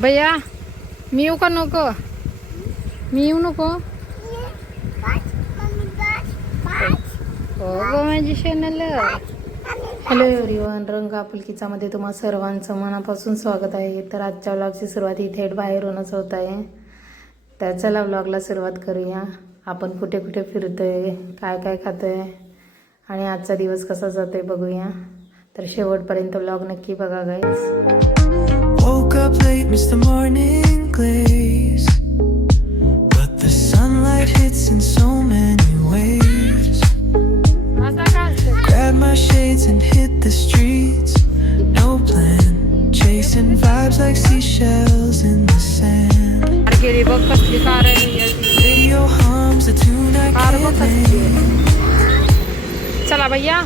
भैया मी येऊ का नको? मी येऊ नको? हो गो माझी चॅनल. हॅलो एव्हरीवन, रंग आपुलकीचामध्ये तुम्हा सर्वांचं मनापासून स्वागत आहे. तर आजच्या व्लॉगची सुरुवात ही थेट बाहेरूनच होत आहे. तर चला व्लॉगला सुरुवात करूया. आपण कुठे कुठे फिरतोय, काय काय खातोय आणि आजचा दिवस कसा जातोय बघूया. तर शेवटपर्यंत व्लॉग नक्की बघा guys. Woke up late, missed the morning glaze, but the sunlight hits in so many ways. Grab my shades and hit the streets, no plan, chasing vibes like seashells in the sand. Radio hums a tune I can't name. चला भैया.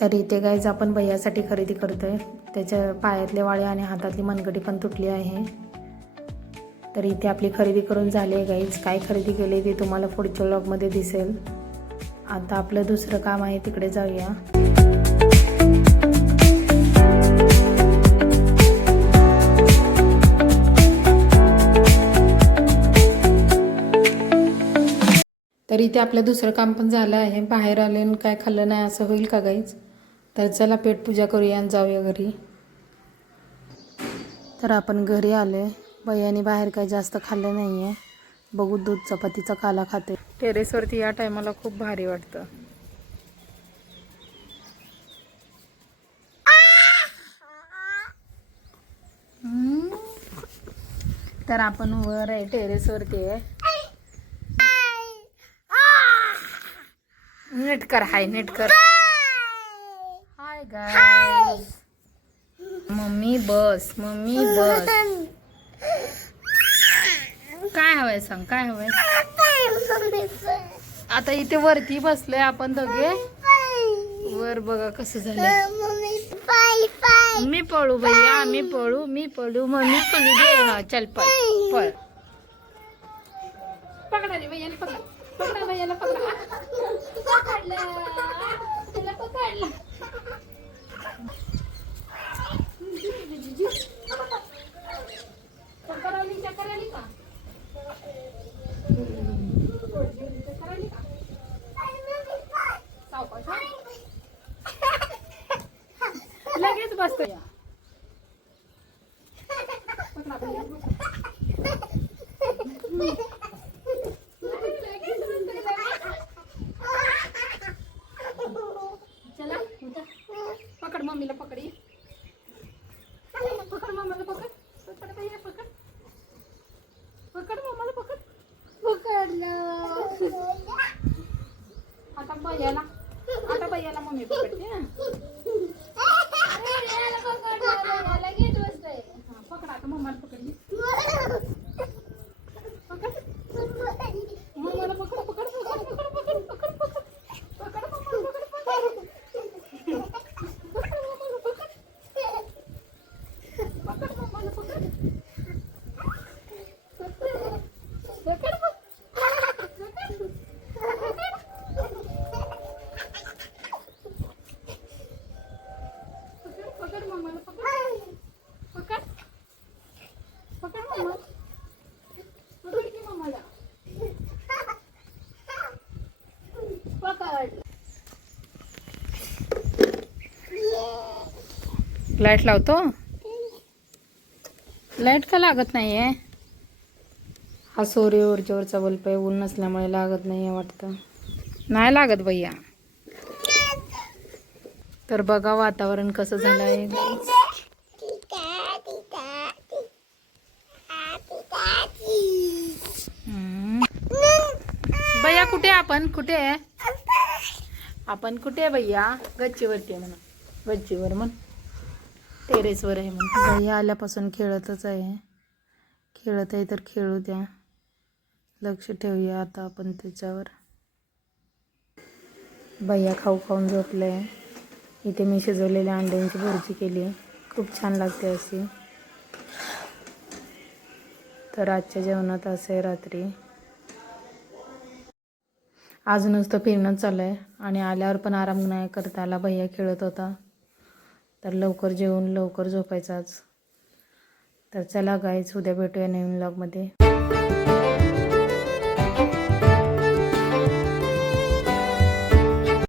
तर इथे guys आपण भैयासाठी खरेदी करतोय. त्याच्या पायातले वाळे आणि हातातली मनगटी पण तुटली आहे. तर इथे आपली खरेदी करून झाली आहे गाईज. काय खरेदी केली ते तुम्हाला पुढच्या व्लॉगमध्ये दिसेल. आता आपलं दुसरं काम आहे, तिकडे जाऊया. तर इथे आपलं दुसरं काम पण झालं आहे. बाहेर आले आणि काय खाल्लं नाही असं होईल का गाईज? तर चला पेटपूजा करूया आणि जाऊया घरी. तर आपण घरी आले. भैयाने बाहेर काही जास्त खाल्लं नाही आहे. बघू दूध चपातीचा काला खाते. टेरेसवरती या टायमाला खूप भारी वाटतं. तर आपण वर आहे, टेरेसवरती आहे. नीट कर, हाय नीट कर. Hi guys. मम्मी बस, मम्मी बस. काय हवंय सांग, काय हवंय? आता इथे वरती बसलोय आपण दोघे. वर बघा कसं झालंय. मी पळू भैया, मी पळू, मी पळू, मम्मी पळू दे. हा चल पळ पळ. पकडा रे भैयाने, पकडा पकडा भैयाला, पकडा. पकडलं, त्याला पकडलं. चक्कर आली, चक्कर आली का? चक्कर आली का? सावकाश लगेच बसतो या. पकडा भैया. चला पकड मम्मीला, पकड ये. पकड मम्मीला, पकड. पकड भैया, पकड. पकड मम्मीला, पकड. पकडलं. आता भैयाला, आता भैयाला मम्मी पकडते. लगेच बसतोय. पकड आता मम्माला, पकड. पकड मम्माला, पकड पकड पकड पकड पकड पकड पकड. पकड मम्माला, पकड पकड. पकड मम्माला, पकड. पकड मम्माला, पकड. पकड पकड मम्माला, पकड. पकड पकड मम्मा, पकड की मम्माला. पकड. लाईट लावतो. लाईट का लागत नाहीये? हा सूर्य ऊर्जेवरचा बल्ब आहे. ऊन नसल्यामुळे लागत नाहीये वाटतं. नाही लागत भैया. तर बघा वातावरण कसं झालं आहे. भैया कुठे? आपण कुठे आहे? आपण कुठे आहे भैया? गच्चीवरती आहे म्हणा. गच्चीवर म्हण, टेरेसवर आहे म्हण. भैया आल्यापासून खेळतच आहे. खेळत आहे तर खेळू द्या. लक्ष ठेवूया आता आपण त्याच्यावर. भैया खाऊ खाऊन झोपले आहे. इथे मी शिजवलेल्या अंड्यांची भुर्जी केली आहे. खूप छान लागते अशी. तर आजच्या जेवणात असं आहे रात्री. आज नुसतं फिरणंच चालू आहे आणि आल्यावर पण आराम नाही करता आला. भैया खेळत होता. तर लवकर जेवून लवकर झोपायचं आज. तर चला गाईज, उद्या भेटूया नवीन व्लॉगमध्ये.